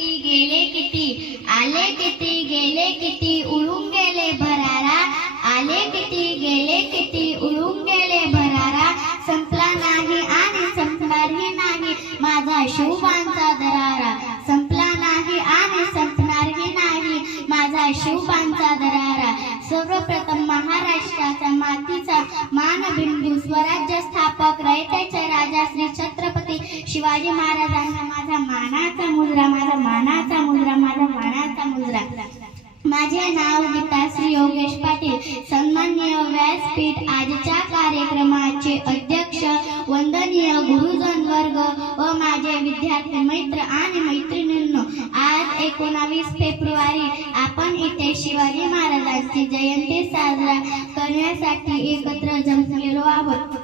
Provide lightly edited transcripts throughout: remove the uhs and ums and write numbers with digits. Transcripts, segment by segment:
किती गेले किती, आले किती गेले किती, उडून गेले भरारा, आले किती गेले किती, उडून गेले भरारा, संपला नाही आणि संपणारही नाही माझा शिवबांचा दरारा, संपला नाही आणि संपणारही नाही माझा शिवबांचा दरारा. सर्वप्रथम महाराष्ट्राचा मातीचा मानबिंदू स्वराज्य स्थापक रयतेचे राजा श्री छत्रपती शिवाजी महाराजांना माझा मानाचा मुजरा, माझा मानाचा मुजरा, माझा मानाचा मुजरा. माझे नाव गीताश्री योगेश पाटील. सन्माननीय व्यासपीठ, आजच्या कार्यक्रमाचे अध्यक्ष, वंदनीय गुरुजन वर्ग व माझे विद्यार्थी मित्र आणि मैत्रिणींनो, आज 19 फेब्रुवारी आपण इथे शिवाजी महाराजांची जयंती साजरा करण्यासाठी एकत्र जमलेलो आहोत.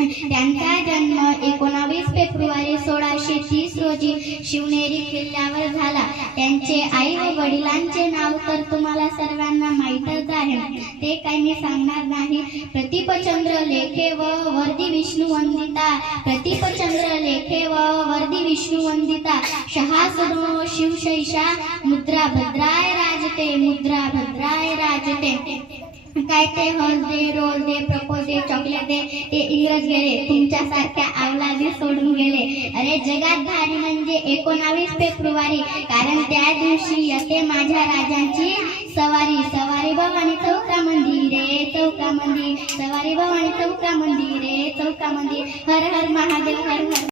त्यांचा जन्म 19 फेब्रुवारी 1630 रोजी शिवनेरी किल्ल्यावर झाला. त्यांचे आई व वडिलांचे नाव तर तुम्हाला सर्वांना माहीतच आहे, ते काही मी सांगणार नाही. प्रतिपचंद्र लेखे व वर्दी विष्णुवंदिता, प्रतिपचंद्र लेखे व वर्दी विष्णुवंदिता, शहासनो शिवशैषा, मुद्रा भद्राय राजते, मुद्रा भद्राय राजते. काय ते हॉल दे, रोल दे, प्रपोज दे, चॉकलेट दे, ते इंग्रज गेले, तुमच्यासारख्या अवलादी सोडून गेले. अरे जगात भारी म्हणजे 19 फेब्रुवारी, कारण त्या दिवशी येते माझ्या राजांची सवारी. सवारी भवानी चौका मंदिर रे चौका मंदिर, सवारी भवानी चौका मंदिर रे चौका मंदिर. हर हर महादेव, हर हर.